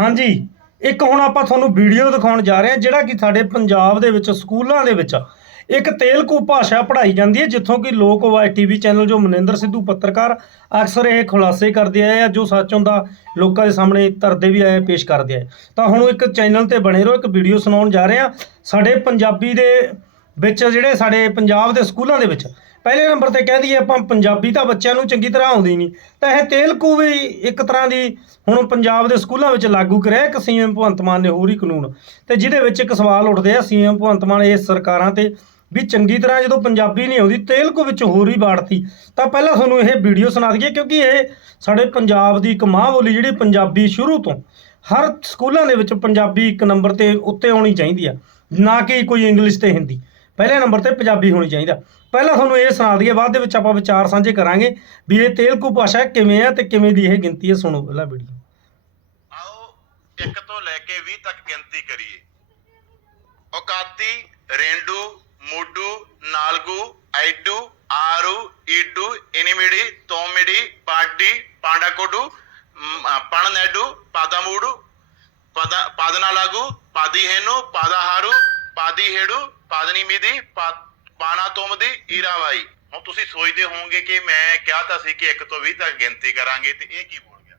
ਹਾਂਜੀ, ਇੱਕ ਹੁਣ ਆਪਾਂ ਤੁਹਾਨੂੰ ਵੀਡੀਓ ਦਿਖਾਉਣ ਜਾ ਰਹੇ ਹਾਂ, ਜਿਹੜਾ ਕਿ ਸਾਡੇ ਪੰਜਾਬ ਦੇ ਵਿੱਚ, ਸਕੂਲਾਂ ਦੇ ਵਿੱਚ ਇੱਕ ਤੇਲਕੂ ਭਾਸ਼ਾ ਪੜ੍ਹਾਈ ਜਾਂਦੀ ਹੈ, ਜਿੱਥੋਂ ਕਿ ਲੋਕ ਵਾਈ ਟੀਵੀ ਚੈਨਲ ਜੋ ਮਨਿੰਦਰ ਸਿੱਧੂ ਪੱਤਰਕਾਰ ਅਕਸਰ ਇਹ ਖੁਲਾਸੇ ਕਰਦੇ ਆਏ ਆ, ਜੋ ਸੱਚ ਹੁੰਦਾ, ਲੋਕਾਂ ਦੇ ਸਾਹਮਣੇ ਧਰਦੇ ਵੀ ਆਏ, ਪੇਸ਼ ਕਰਦੇ ਆਏ। ਤਾਂ ਹੁਣ ਇੱਕ ਚੈਨਲ ਤੇ ਬਣੇ ਰਹੋ, ਇੱਕ ਵੀਡੀਓ ਸੁਣਾਉਣ ਜਾ ਰਹੇ ਹਾਂ। ਸਾਡੇ ਪੰਜਾਬੀ ਦੇ ਵਿੱਚ ਜਿਹੜੇ ਸਾਡੇ ਪੰਜਾਬ ਦੇ ਸਕੂਲਾਂ ਦੇ ਵਿੱਚ ਪਹਿਲੇ ਨੰਬਰ ਤੇ ਕਹਿ ਦਈਏ ਆਪਾਂ ਪੰਜਾਬੀ ਤਾਂ ਬੱਚਿਆਂ ਨੂੰ ਚੰਗੀ ਤਰ੍ਹਾਂ ਆਉਂਦੀ ਨਹੀਂ। ਤਾਂ ਇਹ ਤੇਲਕੂ ਵੀ ਇੱਕ ਤਰ੍ਹਾਂ ਦੀ ਹੁਣ ਪੰਜਾਬ ਦੇ ਸਕੂਲਾਂ ਵਿੱਚ ਲਾਗੂ ਕਰਿਆ ਇੱਕ ਸੀਐਮ ਭਗਵੰਤ ਮਾਨ ਨੇ ਹੋਰ ਹੀ ਕਾਨੂੰਨ। ਤੇ ਜਿਹਦੇ ਵਿੱਚ ਇੱਕ ਸਵਾਲ ਉੱਠਦੇ ਆ ਸੀਐਮ ਭਗਵੰਤ ਮਾਨ ਇਹ ਸਰਕਾਰਾਂ ਤੇ ਵੀ ਚੰਗੀ ਤਰ੍ਹਾਂ ਜਦੋਂ ਪੰਜਾਬੀ ਨਹੀਂ ਆਉਂਦੀ ਤੇਲਕੂ ਵਿੱਚ ਹੋਰ ਹੀ ਬਾੜਤੀ ਤਾਂ ਪਹਿਲਾਂ ਤੁਹਾਨੂੰ ਇਹ ਵੀਡੀਓ ਸੁਣਾ ਦਈਏ ਕਿਉਂਕਿ ਇਹ ਸਾਡੇ ਪੰਜਾਬ ਦੀ ਇੱਕ ਮਾਂ ਬੋਲੀ ਜਿਹੜੀ ਪੰਜਾਬੀ ਸ਼ੁਰੂ ਤੋਂ ਹਰ ਸਕੂਲਾਂ ਦੇ ਵਿੱਚ ਪੰਜਾਬੀ ਇੱਕ ਨੰਬਰ ਤੇ ਉੱਤੇ ਆਉਣੀ ਚਾਹੀਦੀ ਆ, ਨਾ ਕਿ ਕੋਈ ਇੰਗਲਿਸ਼ ਤੇ ਹਿੰਦੀ। ਪਹਿਲੇ ਨੰਬਰ ਤੇ ਪੰਜਾਬੀ ਹੋਣੀ ਚਾਹੀਦਾ। ਪਹਿਲਾਂ ਤੁਹਾਨੂੰ ਇਹ ਸੁਣਾ ਦਈਏ, ਬਾਅਦ ਦੇ ਵਿੱਚ ਆਪਾਂ ਵਿਚਾਰ ਸਾਂਝੇ ਕਰਾਂਗੇ ਵੀ ਇਹ ਤੇਲਗੂ ਭਾਸ਼ਾ ਕਿਵੇਂ ਹੈ ਤੇ ਕਿਵੇਂ ਦੀ ਇਹ ਗਿਣਤੀ ਹੈ, ਸੁਣੋ ਪਹਿਲਾਂ ਵੀਡੀਓ ਆਓ 1 ਤੋਂ ਲੈ ਕੇ 20 ਤੱਕ ਗਿਣਤੀ ਕਰੀਏ। ਔਕਾਤੀ ਰੇਂਡੂ, ਮੋਡੂ, ਨਾਲਗੂ ਐਡੂ ਆਰੂ, ਈਡੂ, ਇਨਿਮਿੜੀ, ਤੋਮਿੜੀ, ਪਾਡੀ, ਪਾਂਡਾਕੋਡੂ పణనెడు పదమూడు పద పదనాలుగు పదిహేను పదహారు పదిహేడు ਪਾਦਨੀਮਿਦੀ ਪਾਨਾਤੋਮਦੀ ਈਰਾਬਾਈ ਹੁਣ ਤੁਸੀਂ ਸੋਚਦੇ ਹੋਵੋਗੇ ਕਿ ਮੈਂ ਕਿਹਾ ਤਾਂ ਸੀ ਕਿ 1 ਤੋਂ 20 ਤੱਕ ਗਿਣਤੀ ਕਰਾਂਗੇ ਤੇ ਇਹ ਕੀ ਬੋਲ ਗਿਆ?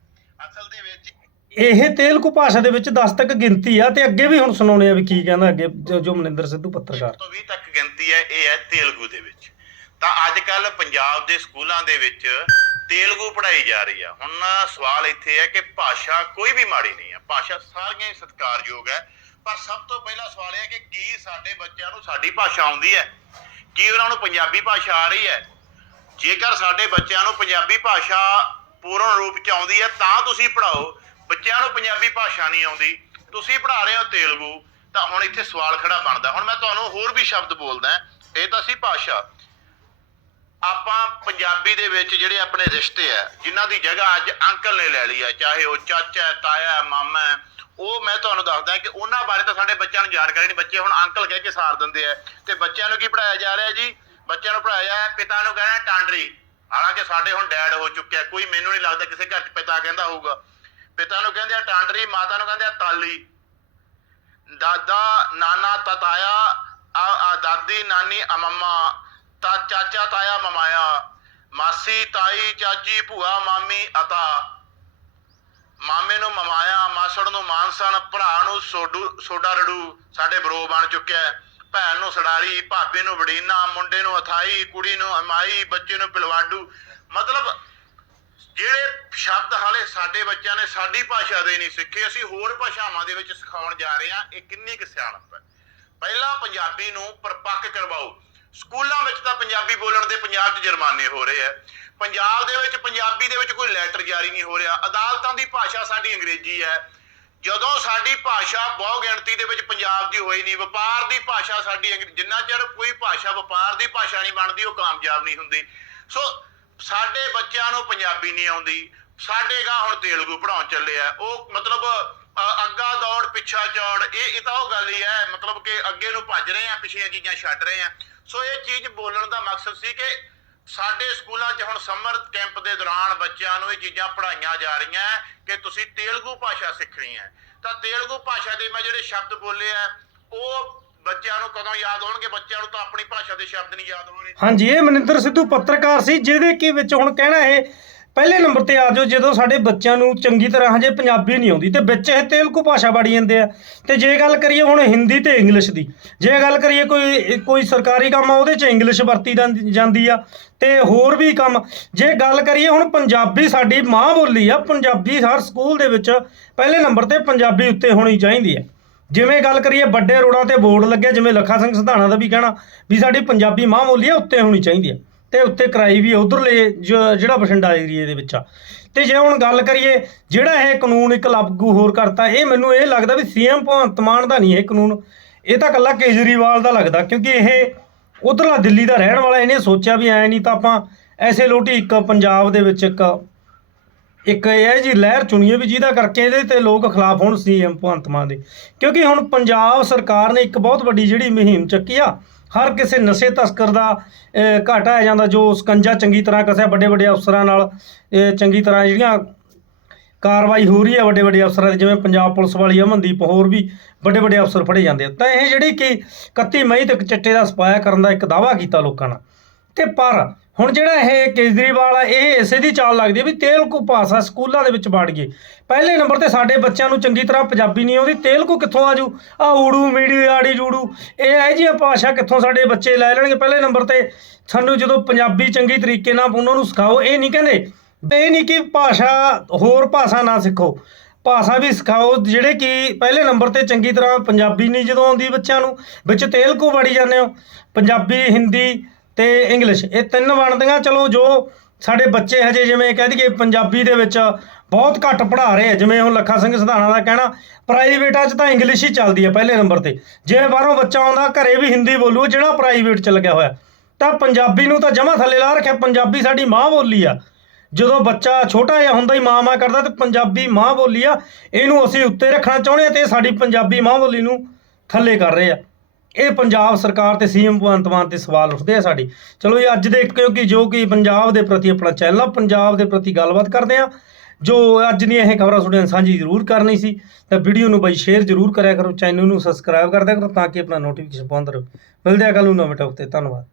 ਅਸਲ ਦੇ ਵਿੱਚ ਇਹ ਤੇਲਕੂ ਭਾਸ਼ਾ ਦੇ ਵਿੱਚ 10 ਤੱਕ ਗਿਣਤੀ ਆ ਤੇ ਅੱਗੇ ਵੀ ਹੁਣ ਸੁਣਾਉਣੇ ਆ ਵੀ ਕੀ ਕਹਿੰਦਾ ਅੱਗੇ ਜੋ ਮਨਿੰਦਰ ਸਿੱਧੂ ਪੱਤਰਕਾਰ। ਤੋਂ 20 ਤੱਕ ਗਿਣਤੀ ਹੈ ਇਹ ਹੈ ਤੇਲਗੂ ਦੇ ਵਿੱਚ। ਤਾਂ ਅੱਜ ਕੱਲ ਪੰਜਾਬ ਦੇ ਸਕੂਲਾਂ ਦੇ ਵਿੱਚ ਤੇਲਗੂ ਪੜ੍ਹਾਈ ਜਾ ਰਹੀ ਆ। ਹੁਣ ਸਵਾਲ ਇੱਥੇ ਆ ਕਿ ਭਾਸ਼ਾ ਕੋਈ ਵੀ ਮਾੜੀ ਨਹੀਂ ਆ। ਭਾਸ਼ਾ ਸਾਰੀਆਂ ਹੀ ਸਤਿਕਾਰਯੋਗ ਹੈ। ਪਰ ਸਭ ਤੋਂ ਪਹਿਲਾ ਸਵਾਲ ਇਹ ਹੈ ਕਿ ਕੀ ਸਾਡੇ ਬੱਚਿਆਂ ਨੂੰ ਸਾਡੀ ਭਾਸ਼ਾ ਆਉਂਦੀ ਹੈ? ਕੀ ਉਹਨਾਂ ਨੂੰ ਪੰਜਾਬੀ ਭਾਸ਼ਾ ਆ ਰਹੀ ਹੈ? ਜੇਕਰ ਸਾਡੇ ਬੱਚਿਆਂ ਨੂੰ ਪੰਜਾਬੀ ਭਾਸ਼ਾ ਪੂਰਨ ਰੂਪ ਚ ਆਉਂਦੀ ਹੈ, ਤਾਂ ਤੁਸੀਂ ਪੜਾਓ ਬੱਚਿਆਂ ਨੂੰ ਪੰਜਾਬੀ ਭਾਸ਼ਾ ਨਹੀਂ ਆਉਂਦੀ। ਤੁਸੀਂ ਪੜ੍ਹਾ ਰਹੇ ਹੋ ਤੇਲਗੂ, ਤਾਂ ਹੁਣ ਇੱਥੇ ਸਵਾਲ ਖੜਾ ਬਣਦਾ। ਹੁਣ ਮੈਂ ਤੁਹਾਨੂੰ ਹੋਰ ਵੀ ਸ਼ਬਦ ਬੋਲਦਾ। ਇਹ ਤਾਂ ਸੀ ਭਾਸ਼ਾ। ਆਪਾਂ ਪੰਜਾਬੀ ਦੇ ਵਿੱਚ ਜਿਹੜੇ ਆਪਣੇ ਰਿਸ਼ਤੇ ਆ, ਜਿਨ੍ਹਾਂ ਦੀ ਜਗ੍ਹਾ ਅੱਜ ਅੰਕਲ ਨੇ ਲੈ ਲਈ ਆ, ਚਾਹੇ ਉਹ ਚਾਚਾ ਤਾਇਆ ਮਾਮਾ ਉਹ ਮੈਂ ਤੁਹਾਨੂੰ ਦੱਸਦਾ ਕਿ ਉਹਨਾਂ ਬਾਰੇ ਤਾਂ ਸਾਡੇ ਬੱਚਿਆਂ ਨੂੰ ਜਾਣਕਾਰੀ ਨਹੀਂ। ਬੱਚੇ ਹੁਣ ਅੰਕਲ ਕਹਿ ਕੇ ਸਾਰ ਦਿੰਦੇ ਆ। ਤੇ ਬੱਚਿਆਂ ਨੂੰ ਕੀ ਪੜਾਇਆ ਜਾ ਰਿਹਾ ਜੀ? ਬੱਚਿਆਂ ਨੂੰ ਪੜਾਇਆ ਜਾ ਰਿਹਾ, ਪਿਤਾ ਨੂੰ ਕਹਿਣਾ ਟਾਂਡਰੀ। ਹਾਲਾਂਕਿ ਸਾਡੇ ਹੁਣ ਡੈਡ ਹੋ ਚੁੱਕਿਆ, ਕੋਈ ਮੈਨੂੰ ਨਹੀਂ ਲੱਗਦਾ ਕਿਸੇ ਘਰ 'ਚ ਪਿਤਾ ਕਹਿੰਦਾ ਹੋਊਗਾ। ਪਿਤਾ ਨੂੰ ਕਹਿੰਦੇ ਆ ਟਾਂਡਰੀ, ਮਾਤਾ ਨੂੰ ਕਹਿੰਦੇ ਆ ਤਾਲੀ। ਦਾਦਾ, ਨਾਨਾ ਤਤਾਇਆ ਆ, ਦਾਦੀ, ਨਾਨੀ, ਅਮਮਾ ਤਾ ਚਾਚਾ ਤਾਇਆ ਮਮਾਇਆ, ਮਾਸੀ ਤਾਈ, ਚਾਚੀ ਭੂਆ ਮਾਮੀ ਅਤਾ। ਮਾਮੇ ਨੂੰ ਮਮਾਇਆ, ਮਾਸੜ ਨੂੰ ਮਾਨਸਣ, ਭਰਾ ਨੂੰ ਸੋਡੂ, ਸੋਡਾ ਰੜੂ, ਸਾਡੇ ਬਰੋ ਬਣ ਚੁੱਕਿਆ ਹੈ। ਭੈਣ ਨੂੰ ਸੜਾਰੀ ਭਾਬੀ ਨੂੰ ਵੜੀਨਾ, ਮੁੰਡੇ ਨੂੰ ਅਥਾਈ, ਕੁੜੀ ਨੂੰ ਅਮਾਈ ਬੱਚੇ ਨੂੰ ਪਿਲਵਾਡੂ। ਮਤਲਬ ਜਿਹੜੇ ਸ਼ਬਦ ਹਾਲੇ ਸਾਡੇ ਬੱਚਿਆਂ ਨੇ ਸਾਡੀ ਭਾਸ਼ਾ ਦੇ ਨਹੀਂ ਸਿੱਖੇ, ਅਸੀਂ ਹੋਰ ਭਾਸ਼ਾਵਾਂ ਦੇ ਵਿੱਚ ਸਿਖਾਉਣ ਜਾ ਰਹੇ ਹਾਂ। ਇਹ ਕਿੰਨੀ ਕੁ ਸਿਆਣਪ ਹੈ। ਪਹਿਲਾਂ ਪੰਜਾਬੀ ਨੂੰ ਪਰਪੱਕ ਕਰਵਾਓ। ਸਕੂਲਾਂ ਵਿੱਚ ਤਾਂ ਪੰਜਾਬੀ ਬੋਲਣ ਦੇ ਪੰਜਾਬ 'ਚ ਜੁਰਮਾਨੇ ਹੋ ਰਹੇ ਆ। ਪੰਜਾਬ ਦੇ ਵਿੱਚ, ਪੰਜਾਬੀ ਦੇ ਵਿੱਚ ਕੋਈ ਲੈਟਰ ਜਾਰੀ ਨਹੀਂ ਹੋ ਰਿਹਾ। ਅਦਾਲਤਾਂ ਦੀ ਭਾਸ਼ਾ ਸਾਡੀ ਅੰਗਰੇਜ਼ੀ ਹੈ। ਜਦੋਂ ਸਾਡੀ ਭਾਸ਼ਾ ਬਹੁ ਗਿਣਤੀ ਦੇ ਵਿੱਚ ਪੰਜਾਬ ਦੀ ਹੋਈ ਨਹੀਂ, ਵਪਾਰ ਦੀ ਭਾਸ਼ਾ ਸਾਡੀ ਜਿੰਨਾ ਚਿਰ ਕੋਈ ਭਾਸ਼ਾ, ਵਪਾਰ ਦੀ ਭਾਸ਼ਾ ਨਹੀਂ ਬਣਦੀ, ਉਹ ਕਾਮਯਾਬ ਨਹੀਂ ਹੁੰਦੀ। ਸੋ ਸਾਡੇ ਬੱਚਿਆਂ ਨੂੰ ਪੰਜਾਬੀ ਨਹੀਂ ਆਉਂਦੀ। ਸਾਡੇ ਗਾ ਹੁਣ ਤੇਲਗੂ ਪੜਾਉਣ ਚੱਲੇ ਆ। ਉਹ ਮਤਲਬ ਅੱਗਾ ਦੌੜ, ਪਿੱਛਾ ਚੌੜ, ਇਹ ਇਹ ਤਾਂ ਉਹ ਗੱਲ ਹੀ ਹੈ, ਮਤਲਬ ਕਿ ਅੱਗੇ ਨੂੰ ਭੱਜ ਰਹੇ ਆ ਪਿਛਲੀਆਂ ਚੀਜ਼ਾਂ ਛੱਡ ਰਹੇ ਆ ਸੋ ਇਹ ਚੀਜ਼ ਬੋਲਣ ਦਾ ਮਕਸਦ ਸੀ ਕਿ ਸਾਡੇ ਸਕੂਲਾਂ 'ਚ ਹੁਣ ਸਮਰ ਕੈਂਪ ਦੇ ਦੌਰਾਨ ਬੱਚਿਆਂ ਨੂੰ ਇਹ ਚੀਜ਼ਾਂ ਪੜਾਈਆਂ ਜਾ ਰਹੀਆਂ ਕਿ ਤੁਸੀਂ ਤੇਲਗੂ ਭਾਸ਼ਾ ਸਿੱਖਣੀ ਹੈ। ਤਾਂ ਤੇਲਗੂ ਭਾਸ਼ਾ ਦੇ ਮੈਂ ਜਿਹੜੇ ਸ਼ਬਦ ਬੋਲੇ ਆ, ਉਹ ਬੱਚਿਆਂ ਨੂੰ ਕਦੋਂ ਯਾਦ ਹੋਣਗੇ? ਬੱਚਿਆਂ ਨੂੰ ਤਾਂ ਆਪਣੀ ਭਾਸ਼ਾ ਦੇ ਸ਼ਬਦ ਨਹੀਂ ਯਾਦ ਹੋ ਹਾਂਜੀ, ਇਹ ਮਨਿੰਦਰ ਸਿੱਧੂ ਪੱਤਰਕਾਰ ਸੀ, ਜਿਹਦੇ ਕੀ ਵਿੱਚ ਹੁਣ ਕਹਿਣਾ ਇਹ ਪਹਿਲੇ ਨੰਬਰ ਤੇ ਆ ਜਾਓ, ਜਦੋਂ ਸਾਡੇ ਬੱਚਿਆਂ ਨੂੰ ਚੰਗੀ ਤਰ੍ਹਾਂ ਹਜੇ ਪੰਜਾਬੀ ਨਹੀਂ ਆਉਂਦੀ, ਤੇ ਵਿੱਚ ਇਹ ਤੇਲਕੂ ਭਾਸ਼ਾ ਵੜੀ ਜਾਂਦੇ ਆ। ਤੇ ਜੇ ਗੱਲ ਕਰੀਏ ਹੁਣ ਹਿੰਦੀ ਤੇ ਇੰਗਲਿਸ਼ ਦੀ, ਜੇ ਗੱਲ ਕਰੀਏ ਕੋਈ ਕੋਈ ਸਰਕਾਰੀ ਕੰਮ ਆ, ਉਹਦੇ 'ਚ ਇੰਗਲਿਸ਼ ਵਰਤੀ ਜਾਂਦੀ- ਜਾਂਦੀ ਆ, ਤੇ ਹੋਰ ਵੀ ਕੰਮ। ਜੇ ਗੱਲ ਕਰੀਏ ਹੁਣ ਪੰਜਾਬੀ ਸਾਡੀ ਮਾਂ ਬੋਲੀ ਆ, ਪੰਜਾਬੀ ਹਰ ਸਕੂਲ ਦੇ ਵਿੱਚ ਪਹਿਲੇ ਨੰਬਰ ਤੇ ਪੰਜਾਬੀ ਉੱਤੇ ਹੋਣੀ ਚਾਹੀਦੀ ਹੈ ਜਿਵੇਂ ਗੱਲ ਕਰੀਏ ਵੱਡੇ ਰੋਡਾਂ ਤੇ ਬੋਰਡ ਲੱਗਿਆ, ਜਿਵੇਂ ਲੱਖਾ ਸਿੰਘ ਸਿਧਾਣਾ ਦਾ ਵੀ ਕਹਿਣਾ ਵੀ ਸਾਡੀ ਪੰਜਾਬੀ ਮਾਂ ਬੋਲੀ ਆ, ਉੱਤੇ ਹੋਣੀ ਚਾਹੀਦੀ ਹੈ ਤੇ ਉੱਤੇ ਕਰਾਈ ਵੀ ਉਧਰਲੇ ਜਿਹੜਾ ਬਠਿੰਡਾ ਏਰੀਏ ਦੇ ਵਿੱਚ ਆ। ਤੇ ਜੇ ਹੁਣ ਗੱਲ ਕਰੀਏ, ਜਿਹੜਾ ਇਹ ਕਾਨੂੰਨ ਇੱਕ ਲਾਗੂ ਹੋਰ ਕਰਤਾ, ਇਹ ਮੈਨੂੰ ਇਹ ਲੱਗਦਾ ਵੀ ਸੀਐਮ ਭਗਵੰਤ ਮਾਨ ਦਾ ਨਹੀਂ ਇਹ ਕਾਨੂੰਨ। ਇਹ ਤਾਂ ਕੱਲਾ ਕੇਜਰੀਵਾਲ ਦਾ ਲੱਗਦਾ, ਕਿਉਂਕਿ ਇਹ ਉਧਰਲਾ ਦਿੱਲੀ ਦਾ ਰਹਿਣ ਵਾਲਾ, ਇਹਨੇ ਸੋਚਿਆ ਵੀ ਐ ਨਹੀਂ ਤਾਂ ਆਪਾਂ ਐਸੇ ਲੋਟੀ ਇੱਕ ਪੰਜਾਬ ਦੇ ਵਿੱਚ ਇੱਕ ਇੱਕ ਇਹ ਹੈ ਜੀ, ਲਹਿਰ ਚੁਣੀਏ ਵੀ ਜਿਹਦਾ ਕਰਕੇ ਇਹਦੇ ਤੇ ਲੋਕ ਖਿਲਾਫ ਹੋਣ ਸੀਐਮ ਭਗਵੰਤ ਮਾਨ ਦੇ। ਕਿਉਂਕਿ ਹੁਣ ਪੰਜਾਬ ਸਰਕਾਰ ਨੇ ਇੱਕ ਬਹੁਤ ਵੱਡੀ ਜਿਹੜੀ ਮੁਹਿੰਮ ਚੱਕੀ ਆ ਹਰ ਕਿਸੇ ਨਸ਼ੇ ਤਸਕਰ ਦਾ ਅਹ, ਘਾਟਾ ਆ ਜਾਂਦਾ ਜੋ ਸਕੰਜਾ ਚੰਗੀ ਤਰ੍ਹਾਂ ਕਸਿਆ ਵੱਡੇ ਵੱਡੇ ਅਫਸਰਾਂ ਨਾਲ ਚੰਗੀ ਤਰ੍ਹਾਂ ਜਿਹੜੀਆਂ ਕਾਰਵਾਈ ਹੋ ਰਹੀ ਹੈ ਵੱਡੇ ਵੱਡੇ ਅਫਸਰਾਂ ਦੀ ਜਿਵੇਂ ਪੰਜਾਬ ਪੁਲਿਸ ਵਾਲੀ ਅਮਨਦੀਪ ਹੋਰ ਵੀ ਵੱਡੇ ਵੱਡੇ ਅਫਸਰ ਫੜੇ ਜਾਂਦੇ ਆ। ਤਾਂ ਇਹ ਜਿਹੜੀ ਕਿ 31 ਮਈ ਤੱਕ ਚਿੱਟੇ ਦਾ ਸਪਾਇਆ ਕਰਨ ਦਾ ਇੱਕ ਦਾਵਾ ਕੀਤਾ ਲੋਕਾਂ ਨਾਲ। ਤੇ ਪਰ ਹੁਣ ਜਿਹੜਾ ਇਹ ਕੇਜਰੀਵਾਲ ਆ, ਇਹ ਇਸੇ ਦੀ ਚਾਲ ਲੱਗਦੀ ਹੈ ਵੀ ਤੇਲਕੂ ਭਾਸ਼ਾ ਸਕੂਲਾਂ ਦੇ ਵਿੱਚ ਵੜ ਗਈ ਪਹਿਲੇ ਨੰਬਰ ਤੇ ਸਾਡੇ ਬੱਚਿਆਂ ਨੂੰ ਚੰਗੀ ਤਰ੍ਹਾਂ ਪੰਜਾਬੀ ਨਹੀਂ ਆਉਂਦੀ ਤੇਲਕੂ ਕਿੱਥੋਂ ਆਜੂ ਆ ਊੜੂ, ਮੀੜੀ, ਆੜੀ, ਜੂੜੂ। ਇਹ ਹੈ ਜੀ ਭਾਸ਼ਾ ਕਿੱਥੋਂ ਸਾਡੇ ਬੱਚੇ ਲੈ ਲੈਣਗੇ? ਪਹਿਲੇ ਨੰਬਰ ਤੇ ਸਾਨੂੰ ਜਦੋਂ ਪੰਜਾਬੀ ਚੰਗੀ ਤਰੀਕੇ ਨਾਲ ਉਹਨਾਂ ਨੂੰ ਸਿਖਾਓ, ਇਹ ਨਹੀਂ ਕਹਿੰਦੇ ਇਹ ਨਹੀਂ ਕਿ ਭਾਸ਼ਾ, ਹੋਰ ਭਾਸ਼ਾ ਨਾ ਸਿੱਖੋ। ਭਾਸ਼ਾ ਵੀ ਸਿਖਾਓ, ਜਿਹੜੇ ਕਿ ਪਹਿਲੇ ਨੰਬਰ ਤੇ ਚੰਗੀ ਤਰ੍ਹਾਂ ਪੰਜਾਬੀ ਨਹੀਂ ਜਦੋਂ ਆਉਂਦੀ ਬੱਚਿਆਂ ਨੂੰ, ਵਿੱਚ ਤੇਲਕੂ ਵੜੀ ਜਾਂਦੇ ਹੋ? ਪੰਜਾਬੀ, ਹਿੰਦੀ ਤੇ ਇੰਗਲਿਸ਼ ਇਹ ਤਿੰਨ ਬਣਦੀਆਂ ਚਲੋ ਜੋ ਸਾਡੇ ਬੱਚੇ ਹਜੇ ਜਿਵੇਂ ਕਹਿ ਦਈਏ ਪੰਜਾਬੀ ਦੇ ਵਿੱਚ ਬਹੁਤ ਘੱਟ ਪੜ੍ਹਾ ਰਹੇ ਆ, ਜਿਵੇਂ ਹੁਣ ਲੱਖਾ ਸਿੰਘ ਸਿਧਾਣਾ ਦਾ ਕਹਿਣਾ ਪ੍ਰਾਈਵੇਟਾਂ 'ਚ ਤਾਂ ਇੰਗਲਿਸ਼ ਹੀ ਚੱਲਦੀ ਹੈ ਪਹਿਲੇ ਨੰਬਰ ਤੇ। ਜੇ ਬਾਹਰੋਂ ਬੱਚਾ ਆਉਂਦਾ, ਘਰੇ ਵੀ ਹਿੰਦੀ ਬੋਲੂ, ਜਿਹੜਾ ਪ੍ਰਾਈਵੇਟ 'ਚ ਲੱਗਿਆ ਹੋਇਆ। ਤਾਂ ਪੰਜਾਬੀ ਨੂੰ ਤਾਂ ਜਮਾ ਥੱਲੇ ਲਾ ਰੱਖਿਆ, ਪੰਜਾਬੀ ਸਾਡੀ ਮਾਂ ਬੋਲੀ ਆ। ਜਦੋਂ ਬੱਚਾ ਛੋਟਾ ਜਿਹਾ ਹੁੰਦਾ ਹੀ ਮਾਂ ਮਾਂ ਕਰਦਾ, ਤੇ ਪੰਜਾਬੀ ਮਾਂ ਬੋਲੀ ਆ, ਇਹਨੂੰ ਅਸੀਂ ਉੱਤੇ ਰੱਖਣਾ ਚਾਹੁੰਦੇ ਆ ਤੇ ਸਾਡੀ ਪੰਜਾਬੀ ਮਾਂ ਬੋਲੀ ਨੂੰ ਥੱਲੇ ਕਰ ਰਹੇ ਆ। ਇਹ ਪੰਜਾਬ ਸਰਕਾਰ ਤੇ ਸੀਐਮ ਭਗਵੰਤ ਮਾਨ ਤੇ ਸਵਾਲ ਉੱਠਦੇ ਆ ਸਾਡੀ। ਚਲੋ ਇਹ ਅੱਜ ਦੇ ਕਿਉਂਕਿ ਜੋ ਕਿ ਪੰਜਾਬ ਦੇ ਪ੍ਰਤੀ ਆਪਣਾ ਚੈਨਲ ਆ, ਪੰਜਾਬ ਦੇ ਪ੍ਰਤੀ ਗੱਲਬਾਤ ਕਰਦੇ ਆ। ਜੋ ਅੱਜ ਦੀਆਂ ਇਹ ਖਬਰਾਂ ਤੁਹਾਡੇ ਨਾਲ ਸਾਂਝੀ ਜ਼ਰੂਰ ਕਰਨੀ ਸੀ, ਤਾਂ ਵੀਡੀਓ ਨੂੰ ਬਾਈ ਸ਼ੇਅਰ ਜ਼ਰੂਰ ਕਰਿਆ ਕਰੋ, ਚੈਨਲ ਨੂੰ ਸਬਸਕ੍ਰਾਈਬ ਕਰਦਿਆ ਕਰੋ, ਤਾਂ ਕਿ ਆਪਣਾ ਨੋਟੀਫਿਕੇਸ਼ਨ ਪਾਉਂਦੇ ਰਹੇ ਮਿਲਦੇ ਆ ਕੱਲ ਨੂੰ ਨਵੇਂ ਟੌਪ ਤੇ, ਧੰਨਵਾਦ।